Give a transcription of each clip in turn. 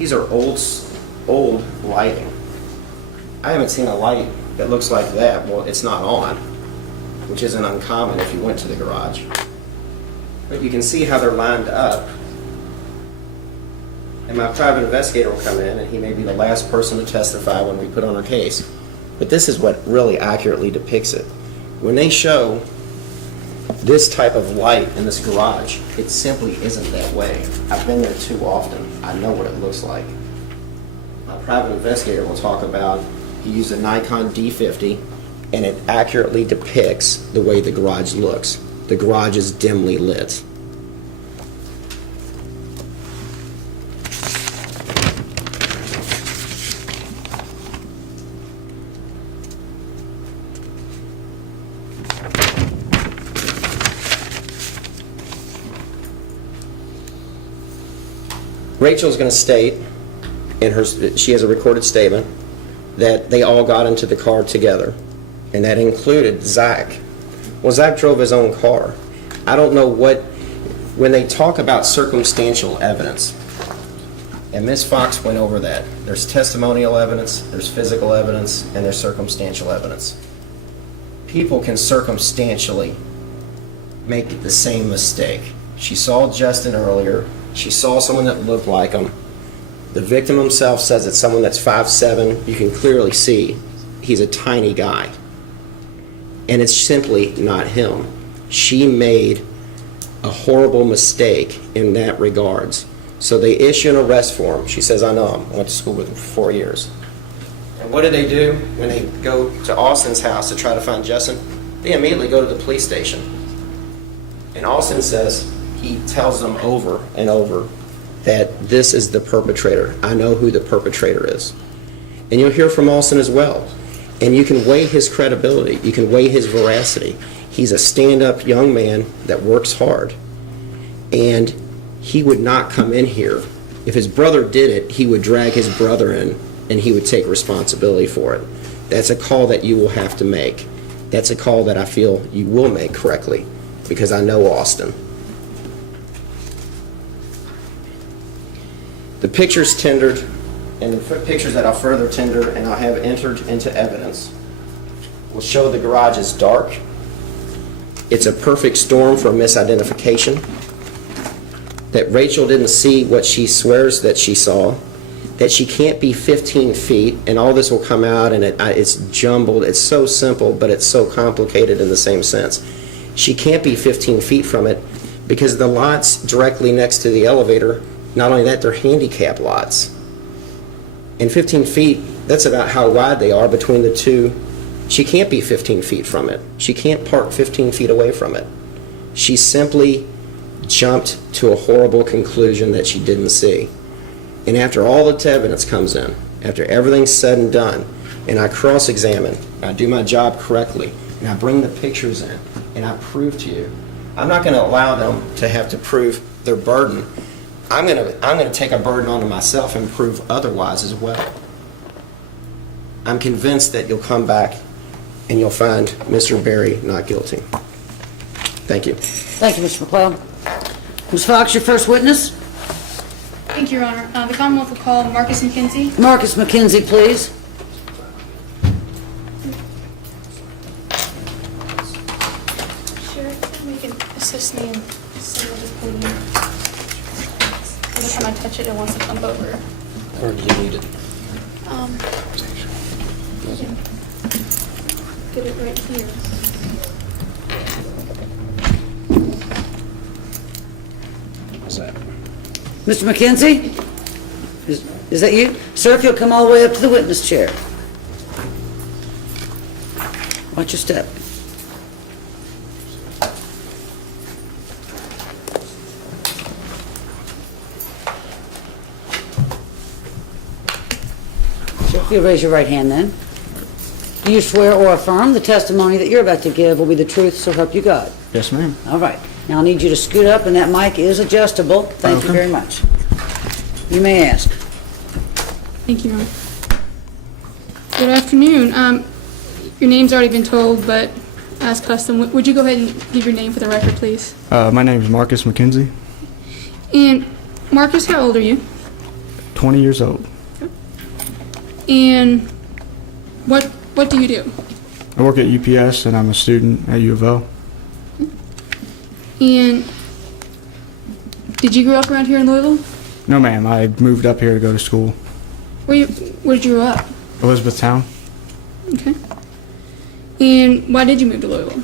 These are old lighting. I haven't seen a light that looks like that. Well, it's not on, which isn't uncommon if you went to the garage. But you can see how they're lined up. And my private investigator will come in, and he may be the last person to testify when we put on our case. But this is what really accurately depicts it. When they show this type of light in this garage, it simply isn't that way. I've been there too often. I know what it looks like. My private investigator will talk about, he used a Nikon D50, and it accurately depicts the way the garage looks. The garage is dimly lit. Rachel's going to state, she has a recorded statement, that they all got into the car together, and that included Zach. Well, Zach drove his own car. I don't know when they talk about circumstantial evidence, and Ms. Fox went over that. There's testimonial evidence, there's physical evidence, and there's circumstantial evidence. People can circumstantially make the same mistake. She saw Justin earlier. She saw someone that looked like him. The victim himself says it's someone that's 5'7". You can clearly see he's a tiny guy. And it's simply not him. She made a horrible mistake in that regards. So they issue an arrest form. She says, I know him. I went to school with him for 4 years. And what do when they go to Austin's house to try to find Justin? They immediately go to the police station. And Austin says, he tells them over and over that this is the perpetrator. I know who the perpetrator is. And you'll hear from Austin as well. And you can weigh his credibility. You can weigh his veracity. He's a stand-up young man that works hard. And he would not come in here. If his brother did it, he would drag his brother in, and he would take responsibility for it. That's a call that you will have to make. That's a call that I feel you will make correctly, because I know Austin. The pictures tendered, and the pictures that I'll further tender and I'll have entered into evidence, will show the garage is dark. It's a perfect storm for misidentification. That Rachel didn't see what she swears that she saw. That she can't be 15 feet, and all this will come out, and it's jumbled. It's so simple, but it's so complicated in the same sense. She can't be 15 feet from it because the lots directly next to the elevator, not only that, they're handicap lots. And 15 feet, that's about how wide they are between the two. She can't be 15 feet from it. She can't park 15 feet away from it. She simply jumped to a horrible conclusion that she didn't see. And after all the evidence comes in, after everything's said and done, and I cross-examine, I do my job correctly, and I bring the pictures in, and I prove to you, I'm not going to allow them to have to prove their burden. I'm going to take a burden onto myself and prove otherwise as well. I'm convinced that you'll come back and you'll find Mr. Berry not guilty. Thank you. Thank you, Mr. McLeod. Ms. Fox, your first witness. Thank you, Your Honor. The Commonwealth will call Marcus McKenzie. Marcus McKenzie, please. Sure, you can assist me in some of this podium. Every time I touch it, it wants to bump over. Or do you need it? Get it right here. What's that? Mr. McKenzie? Is that you? Sir, if you'll come all the way up to the witness chair. Watch your step. So if you'll raise your right hand then. Do you swear or affirm the testimony that you're about to give will be the truth, so help you God? Yes, ma'am. All right. Now I need you to scoot up, and that mic is adjustable. Thank you very much. You may ask. Thank you, Your Honor. Good afternoon. Your name's already been told, but as custom, would you go ahead and give your name for the record, please? My name is Marcus McKenzie. And Marcus, how old are you? 20 years old. And what do you do? I work at UPS, and I'm a student at U of L. And did you grow up around here in Louisville? No, ma'am. I moved up here to go to school. Where did you grow up? Elizabethtown. Okay. And why did you move to Louisville?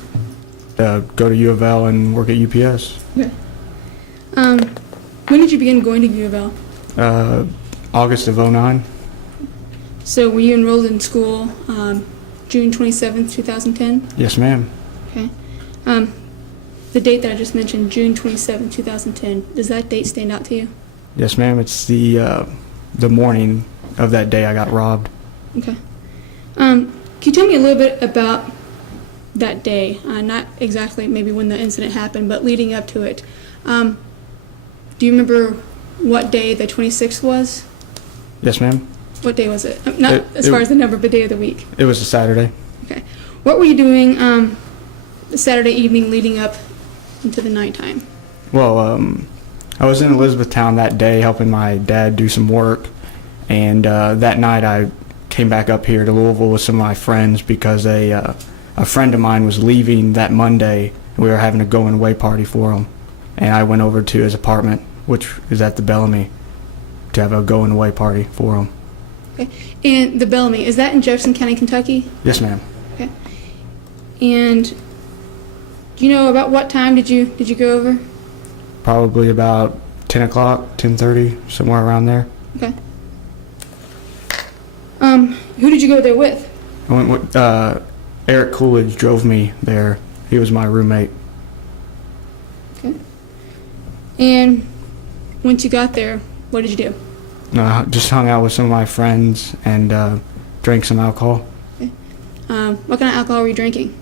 Go to U of L and work at UPS. Okay. When did you begin going to U of L? August of '09. So were you enrolled in school June 27th, 2010? Yes, ma'am. Okay. The date that I just mentioned, June 27th, 2010, does that date stand out to you? Yes, ma'am. It's the morning of that day I got robbed. Okay. Can you tell me a little bit about that day? Not exactly maybe when the incident happened, but leading up to it. Do you remember what day the 26th was? Yes, ma'am. What day was it? Not as far as the number, but day of the week. It was a Saturday. Okay. What were you doing the Saturday evening leading up into the nighttime? Well, I was in Elizabethtown that day helping my dad do some work, and that night I came back up here to Louisville with some of my friends because a friend of mine was leaving that Monday, and we were having a going-away party for him. And I went over to his apartment, which is at the Bellamy, to have a going-away party for him. Okay. And the Bellamy, is that in Jefferson County, Kentucky? Yes, ma'am. Okay. And do you know about what time did you go over? Probably about 10 o'clock, 10:30, somewhere around there. Okay. Who did you go there with? I went with, Eric Coolidge drove me there. He was my roommate. Okay. And once you got there, what did you do? Just hung out with some of my friends and drank some alcohol. Okay. What kind of alcohol were you drinking?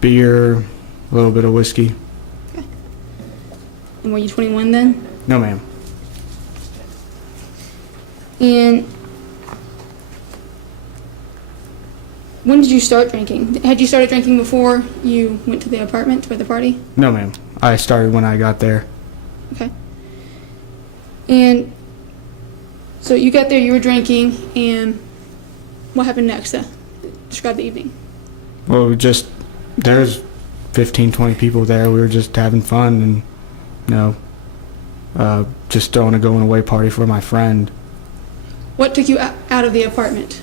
Beer, a little bit of whiskey. Okay. And were you 21 then? No, ma'am. And when did you start drinking? Had you started drinking before you went to the apartment for the party? No, ma'am. I started when I got there. Okay. And so you got there, you were drinking, and what happened next? Describe the evening. Well, there's 15, 20 people there. We were just having fun and, just throwing a going-away party for my friend. What took you out of the apartment?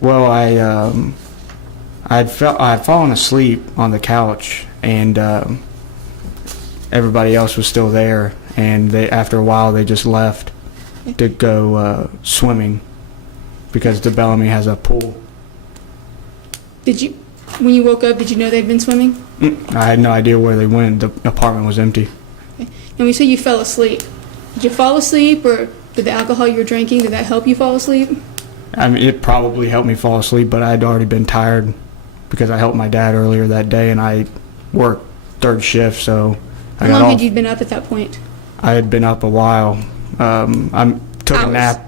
Well, I had fallen asleep on the couch, and everybody else was still there. And after a while, they just left to go swimming because the Bellamy has a pool. When you woke up, did you know they'd been swimming? I had no idea where they went. The apartment was empty. Okay. And when you say you fell asleep, did you fall asleep, or did the alcohol you were drinking, did that help you fall asleep? I mean, it probably helped me fall asleep, but I'd already been tired because I helped my dad earlier that day, and I worked third shift, so I How got long off. had you been up at that point? I had been up a while. I took a Hours. nap.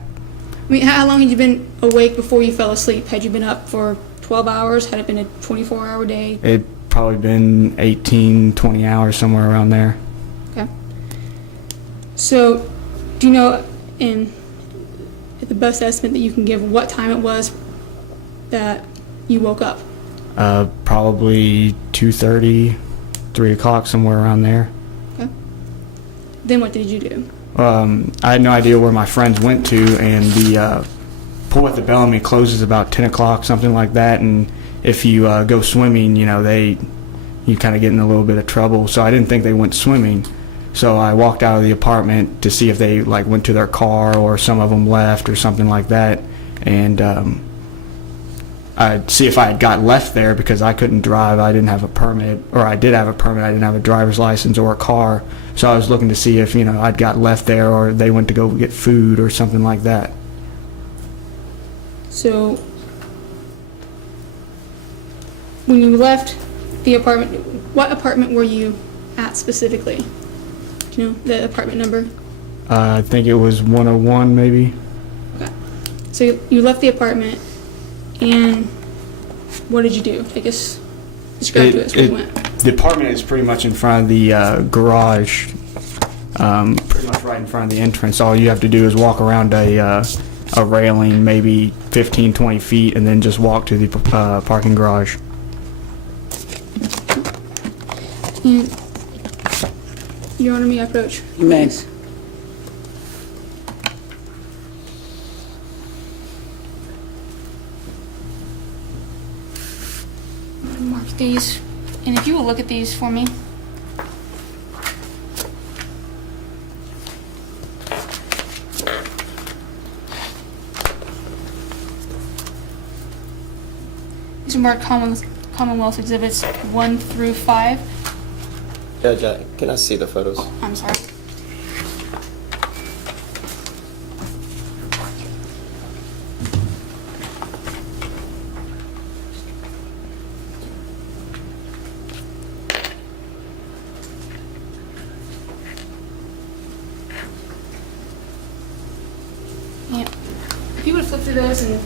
I mean, how long had you been awake before you fell asleep? Had you been up for 12 hours? Had it been a 24-hour day? It'd probably been 18, 20 hours, somewhere around there. Okay. So, do you know, at the best estimate that you can give, what time it was that you woke up? Probably 2:30, 3 o'clock, somewhere around there. Okay. Then what did you do? I had no idea where my friends went to, and the pool at the Bellamy closes about 10 o'clock, something like that, and if you go swimming, you kind of get in a little bit of trouble, so I didn't think they went swimming. So I walked out of the apartment to see if they went to their car, or some of them left or something like that, and I'd see if I had got left there because I couldn't drive. I didn't have a permit, or I did have a permit. I didn't have a driver's license or a car. So I was looking to see if, I'd got left there, or they went to go get food or something like that. So, when you left the apartment, what apartment were you at specifically? Do you know the apartment number? I think it was 101, maybe. Okay. So you left the apartment, and what did you do? I guess describe to us where you went. The apartment is pretty much in front of the garage pretty much right in front of the entrance. All you have to do is walk around a railing, maybe 15, 20 feet, and then just walk to the parking garage. And, Your Honor, may I approach? You may. Mark these, and if you will look at these for me. These are marked Commonwealth Exhibits 1 through 5. Judge, can I see the photos? I'm sorry. Yeah. If you would flip through those and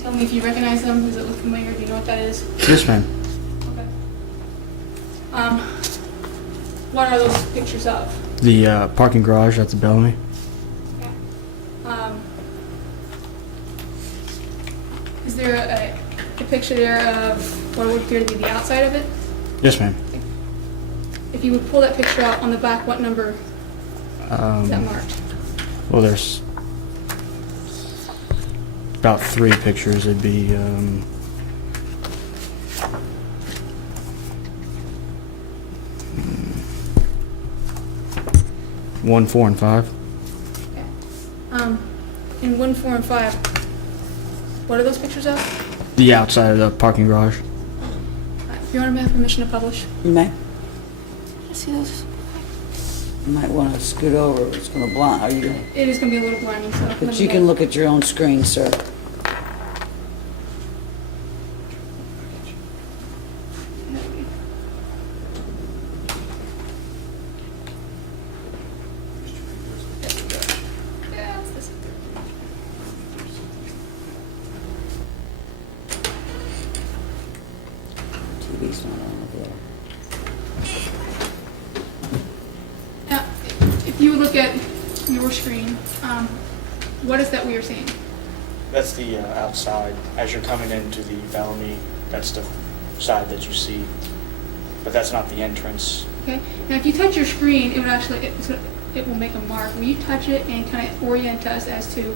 tell me if you recognize them, does it look familiar? Do you know what that is? Yes, ma'am. Okay. What are those pictures of? The parking garage at the Bellamy. Okay. Is there a picture there of what would appear to be the outside of it? Yes, ma'am. If you would pull that picture out on the back, what number is that marked? Well, there's about 3 pictures. It'd be 1, 4, and 5. Okay. In 1, 4, and 5, what are those pictures of? The outside of the parking garage. Your Honor, may I have permission to publish? You may. See those? You might want to scoot over. It's going to blind. Are you? It is going to be a little blinding, so. let But me you go. can look at your own screen, sir. Yeah, it's this. TV's not on over there. Now, if you would look at your screen, what is that we are seeing? That's the outside. As you're coming into the Bellamy, that's the side that you see. But that's not the entrance. Okay. Now, if you touch your screen, it would actually it will make a mark. Will you touch it and kind of orient us as to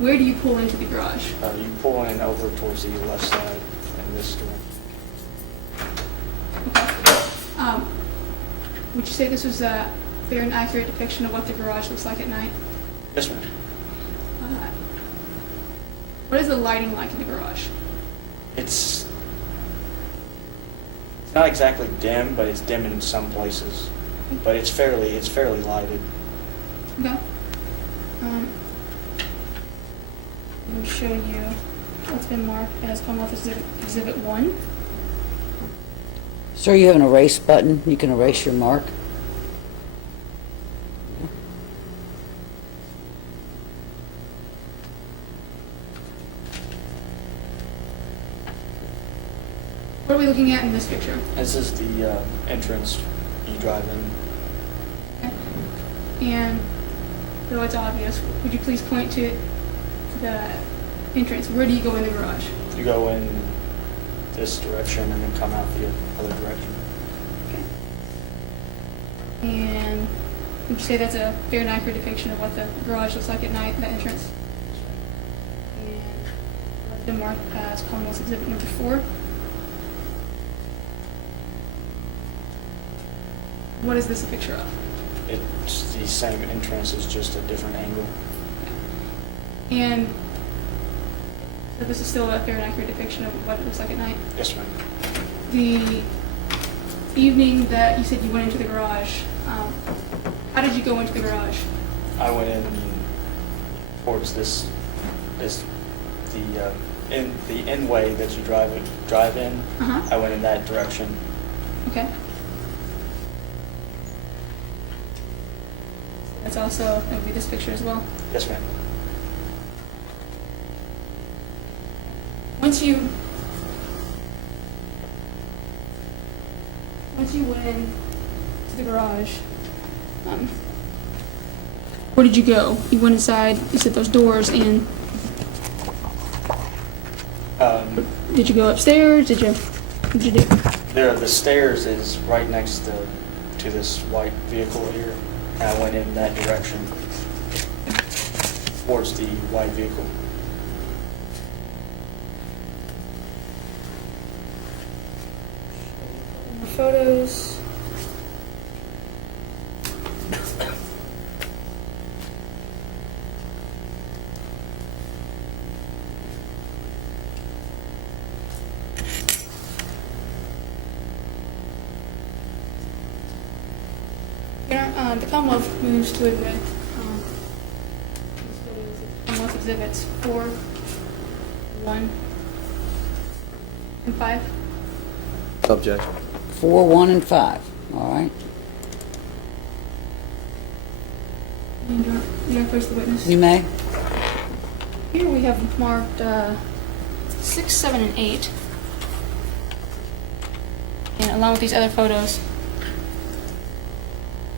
where do you pull into the garage? You pull in over towards the left side in this door. Okay. Would you say this was a fair and accurate depiction of what the garage looks like at night? Yes, ma'am. What is the lighting like in the garage? It's not exactly dim, but it's dim in some places. But it's fairly lighted. Okay. I'm going to show you what's been marked as Commonwealth Exhibit 1. Sir, you have an erase button. You can erase your mark. What are we looking at in this picture? This is the entrance you drive in. Okay. And though it's obvious, would you please point to the entrance? Where do you go in the garage? You go in this direction and then come out the other direction. And would you say that's a fair and accurate depiction of what the garage looks like at night, the entrance? And what's been marked as Commonwealth Exhibit number 4. What is this a picture of? It's the same entrance, it's just a different angle. And so this is still a fair and accurate depiction of what it looks like at night? Yes, ma'am. The evening that you said you went into the garage, how did you go into the garage? I went in towards the in way that you drive in. Uh-huh. I went in that direction. Okay. That's also, that would be this picture as well. Yes, ma'am. Once you went in to the garage, Where did you go? You went inside, you said those doors, and did you go upstairs? What did you do? The stairs is right next to this white vehicle here, and I went in that direction towards the white vehicle. Photos. The Commonwealth moves to admit Commonwealth exhibits 4, 1, and 5. Objection. 4, 1, and 5, all right? And you want to push the witness? You may. Here we have marked 6, 7, and 8. And along with these other photos.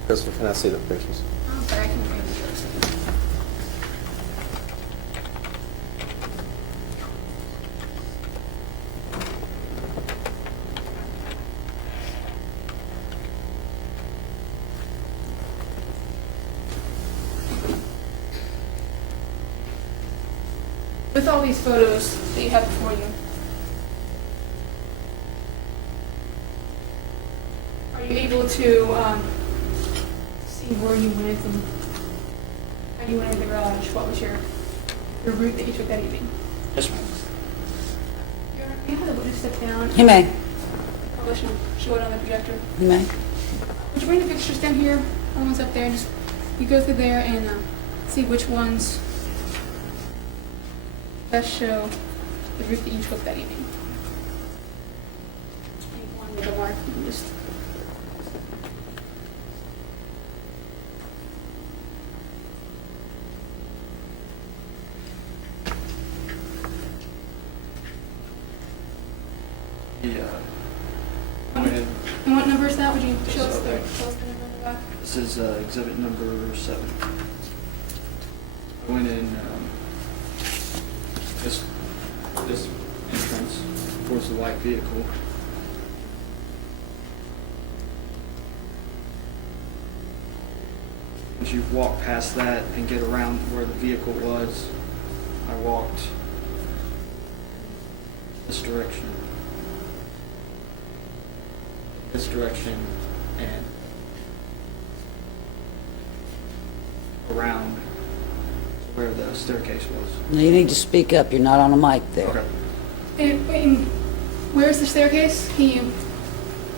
Crystal, can I see the pictures? I'm sorry, I can read those. With all these photos that you have before you, are you able to see where you went and how you went into the garage? What was your route that you took that evening? Yes, ma'am. You have the witness step down. You may. I'll let you show it on the projector. You may. Would you bring the pictures down here? All the ones up there. Just you go through there and see which ones best show the route that you took that evening. One with a mark. You can just And what number is that? Would you show us the number on the back? This is exhibit number 7. I went in this entrance towards the white vehicle. As you walk past that and get around where the vehicle was, I walked this direction. This direction and around where the staircase was. Now, you need to speak up. You're not on a mic there. Okay. And where's the staircase? Can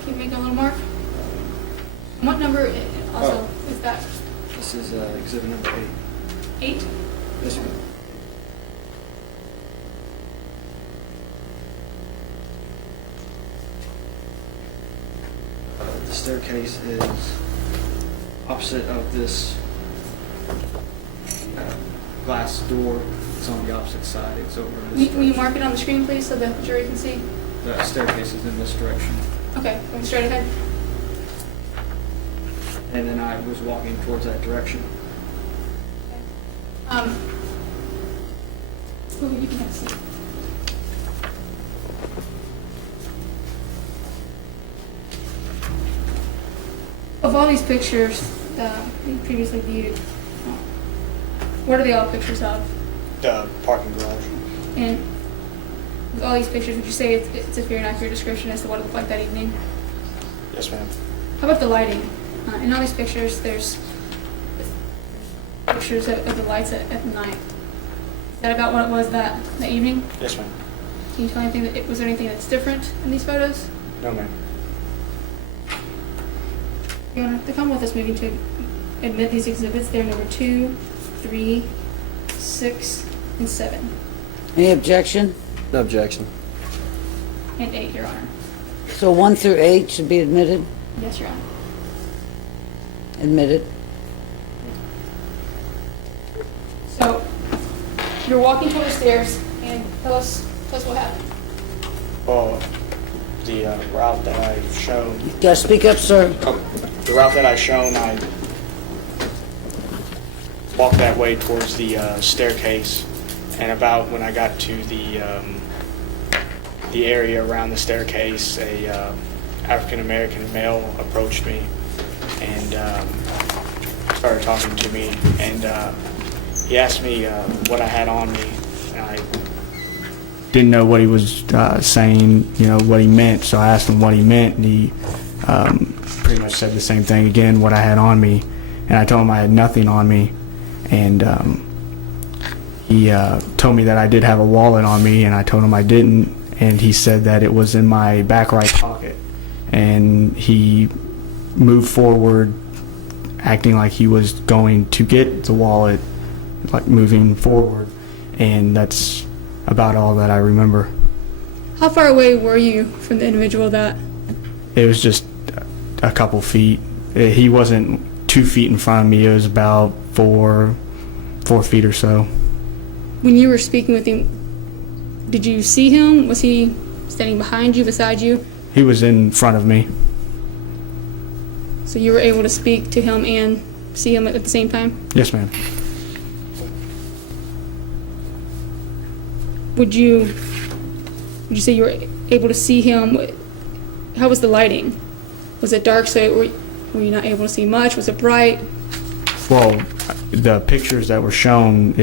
you make a little mark? And what number also is that? This is exhibit number 8. 8? This one. The staircase is opposite of this glass door. It's on the opposite side. It's over in this Will you direction. mark it on the screen, please, so the jury can see? The staircase is in this direction. Okay, going straight ahead. And then I was walking towards that direction. Oh, you can have a seat. Of all these pictures that you previously viewed, what are they all pictures of? The parking garage. And with all these pictures, would you say it's a fair and accurate description as to what it looked like that evening? Yes, ma'am. How about the lighting? In all these pictures, there's pictures of the lights at night. Is that about what it was that evening? Yes, ma'am. Can you tell me anything was there anything that's different in these photos? No, ma'am. Your Honor, the Commonwealth is moving to admit these exhibits. They're number 2, 3, 6, and 7, Any objection? No objection. and 8, Your Honor. So 1 through 8 should be admitted? Yes, Your Honor. Admitted. So, you're walking toward the stairs, and tell us what happened. Well, the route that I've shown, You gotta speak up, sir. the route that I've shown, I walked that way towards the staircase, and about when I got to the area around the staircase, a African American male approached me and started talking to me, and he asked me what I had on me, and I didn't know what he was saying, what he meant, so I asked him what he meant, and he pretty much said the same thing again, what I had on me, and I told him I had nothing on me, and he told me that I did have a wallet on me, and I told him I didn't, and he said that it was in my back right pocket, and he moved forward acting like he was going to get the wallet, like moving forward, and that's about all that I remember. How far away were you from the individual that? It was just a couple feet. He wasn't 2 feet in front of me. It was about 4 feet or so. When you were speaking with him, did you see him? Was he standing behind you, beside you? He was in front of me. So you were able to speak to him and see him at the same time? Yes, ma'am. Would you say you were able to see him? How was the lighting? Was it dark, so were you not able to see much? Was it bright? Well, the pictures that were shown,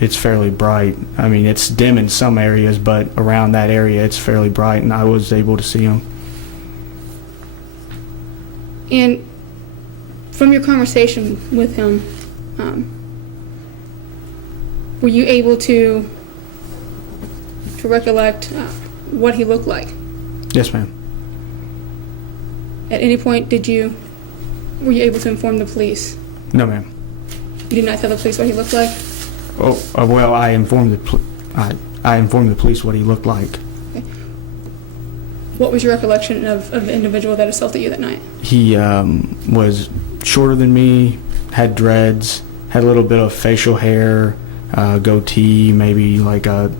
it's fairly bright. I mean, it's dim in some areas, but around that area it's fairly bright, and I was able to see him. And from your conversation with him, were you able to recollect what he looked like? Yes, ma'am. At any point, were you able to inform the police? No, ma'am. You did not tell the police what he looked like? Oh, well, I informed I informed the police what he looked like. Okay. What was your recollection of the individual that assaulted you that night? He was shorter than me, had dreads, had a little bit of facial hair, goatee, maybe like a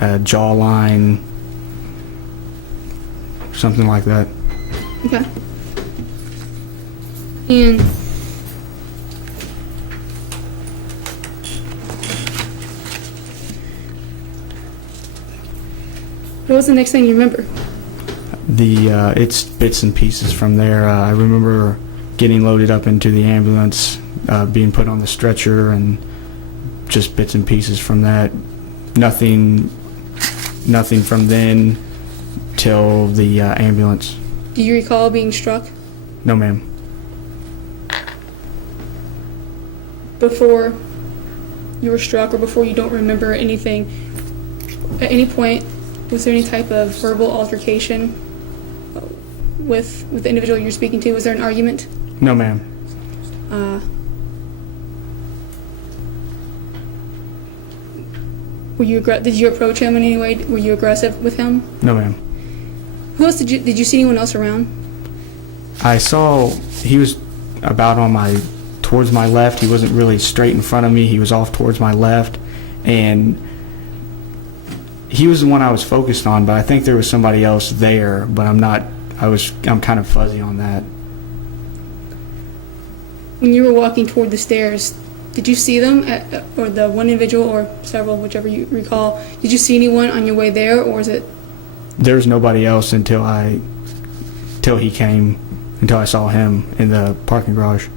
jawline, something like that. Okay. And what was the next thing you remember? It's bits and pieces from there. I remember getting loaded up into the ambulance, being put on the stretcher, and just bits and pieces from that. Nothing from then till the ambulance. Do you recall being struck No, ma'am. before you were struck, or before you don't remember anything? At any point, was there any type of verbal altercation with the individual you're speaking to? Was there an argument? No, ma'am. Did you approach him in any way? Were you aggressive with him? No, ma'am. Who else did you see anyone else around? I saw he was about towards my left. He wasn't really straight in front of me. He was off towards my left, and he was the one I was focused on, but I think there was somebody else there, but I'm kind of fuzzy on that. When you were walking toward the stairs, did you see them, or the one individual, or several, whichever you recall? Did you see anyone on your way there, or was it? There was nobody else until I saw him in the parking garage.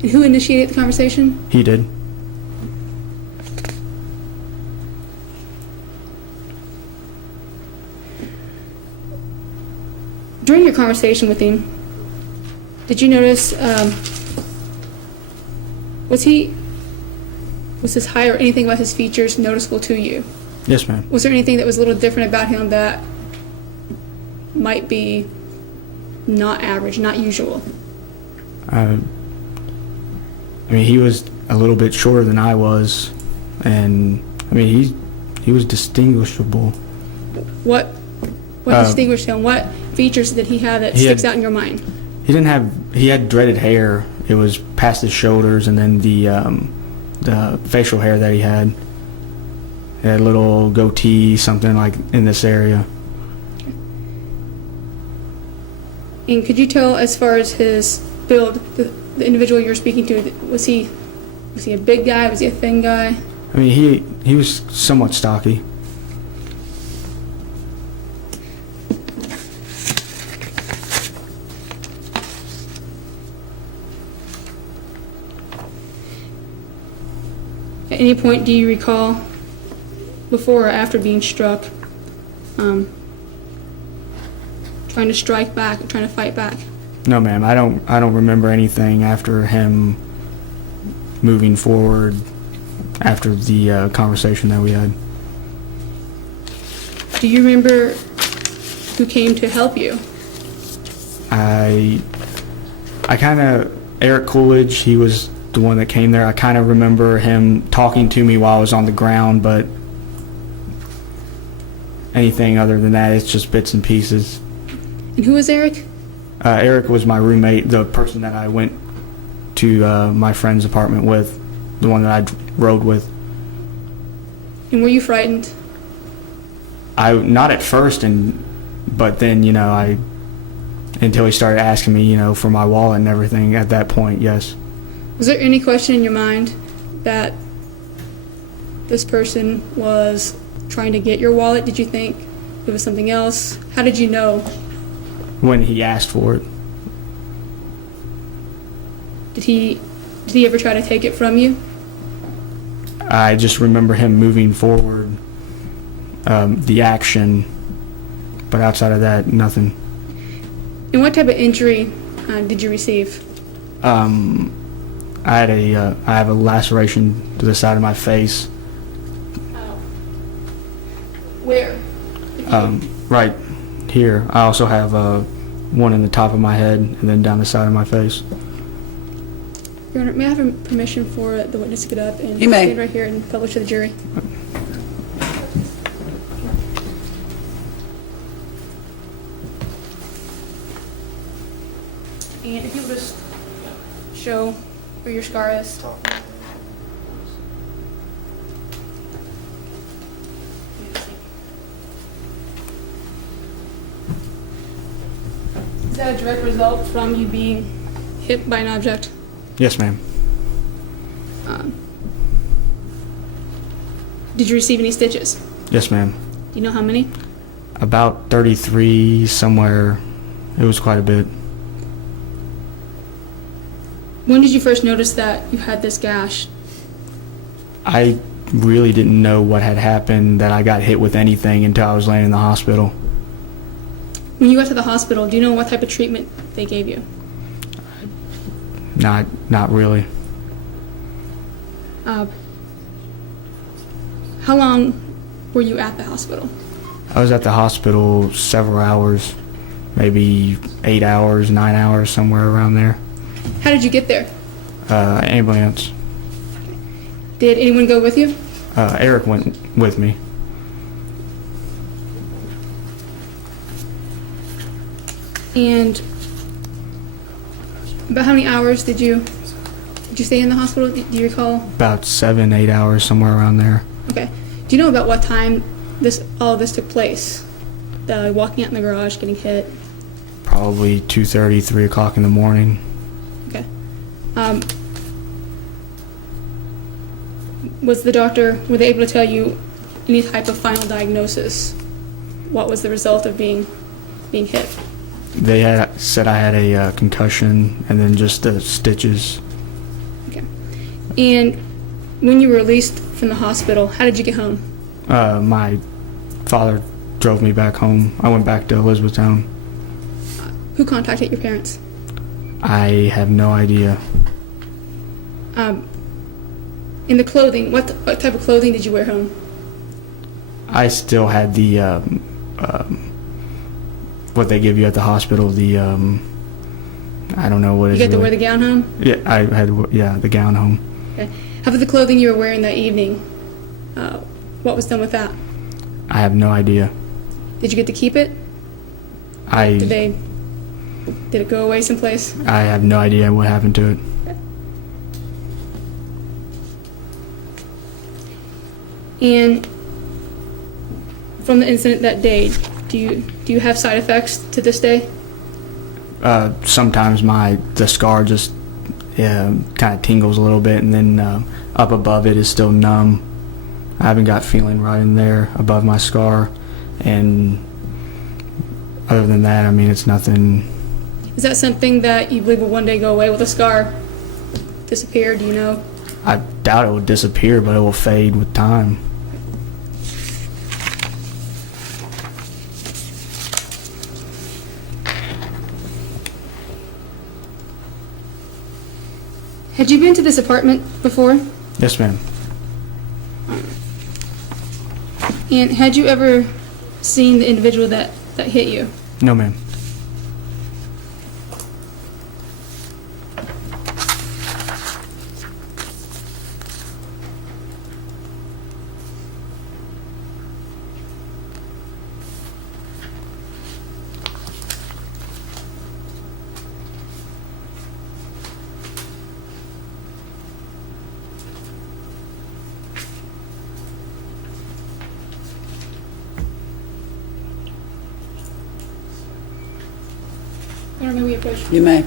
And who initiated the conversation? He did. During your conversation with him, did you notice, was his height or anything about his features noticeable to you? Yes, ma'am. Was there anything that was a little different about him that might be not average, not usual? I mean, he was a little bit shorter than I was, and I mean, he was distinguishable. What distinguished him? What features did he have that sticks out in your mind? He had dreaded hair. It was past his shoulders, and then the facial hair that he had a little goatee, something like in this area. And could you tell, as far as his build, the individual you were speaking to, was he Was he a big guy? Was he a thin guy? I mean, he was somewhat stocky. At any point do you recall, before or after being struck, trying to strike back, trying to fight back? No, ma'am. I don't remember anything after him moving forward after the conversation that we had. Do you remember who came to help you? I kind of, Eric Coolidge, he was the one that came there. I kind of remember him talking to me while I was on the ground, but anything other than that, it's just bits and pieces. And who was Eric? Eric was my roommate, the person that I went to my friend's apartment with, the one that I rode with. And were you frightened? Not at first, but then, until he started asking me, for my wallet and everything, at that point, yes. Was there any question in your mind that this person was trying to get your wallet? Did you think it was something else? How did you know? When he asked for it. Did he ever try to take it from you? I just remember him moving forward, the action, but outside of that, nothing. And what type of injury did you receive? I have a laceration to the side of my face. Where? Right here. I also have one in the top of my head and then down the side of my face. Your Honor, may I have permission for the witness to get up and You may. stand right here and publish to the jury? And if you would just show where your scar is. Is that a direct result from you being hit by an object? Yes, ma'am. Did you receive any stitches? Yes, ma'am. Do you know how many? About 33 somewhere. It was quite a bit. When did you first notice that you had this gash? I really didn't know what had happened, that I got hit with anything until I was laying in the hospital. When you got to the hospital, do you know what type of treatment they gave you? Not really. How long were you at the hospital? I was at the hospital several hours, maybe 8 hours, 9 hours, somewhere around there. How did you get there? Ambulance. Did anyone go with you? Eric went with me. And about how many hours did you stay in the hospital? Do you recall? About 7, 8 hours, somewhere around there. Okay. Do you know about what time all of this took place? Walking out in the garage, getting hit? Probably 2:30, 3 o'clock in the morning. Okay. Were they able to tell you any type of final diagnosis? What was the result of being hit? They had said I had a concussion and then just the stitches. Okay. And when you were released from the hospital, how did you get home? My father drove me back home. I went back to Elizabethtown. Who contacted your parents? I have no idea. In the clothing, what type of clothing did you wear home? I still had the what they give you at the hospital. The I don't know what You is. get to wear the gown home? Yeah, I had the gown home. Okay. How about the clothing you were wearing that evening? What was done with that? I have no idea. Did you get to keep it? Did it go away someplace? I have no idea what happened to it. And from the incident that day, do you have side effects to this day? Sometimes the scar just kind of tingles a little bit, and then up above it is still numb. I haven't got feeling right in there above my scar, and other than that, I mean, it's nothing. Is that something that you believe will one day go away? Will the scar disappear? Do you know? I doubt it will disappear, but it will fade with time. Had you been to this apartment before? Yes, ma'am. And had you ever seen the individual that hit you? No, ma'am. Or may we approach? You may.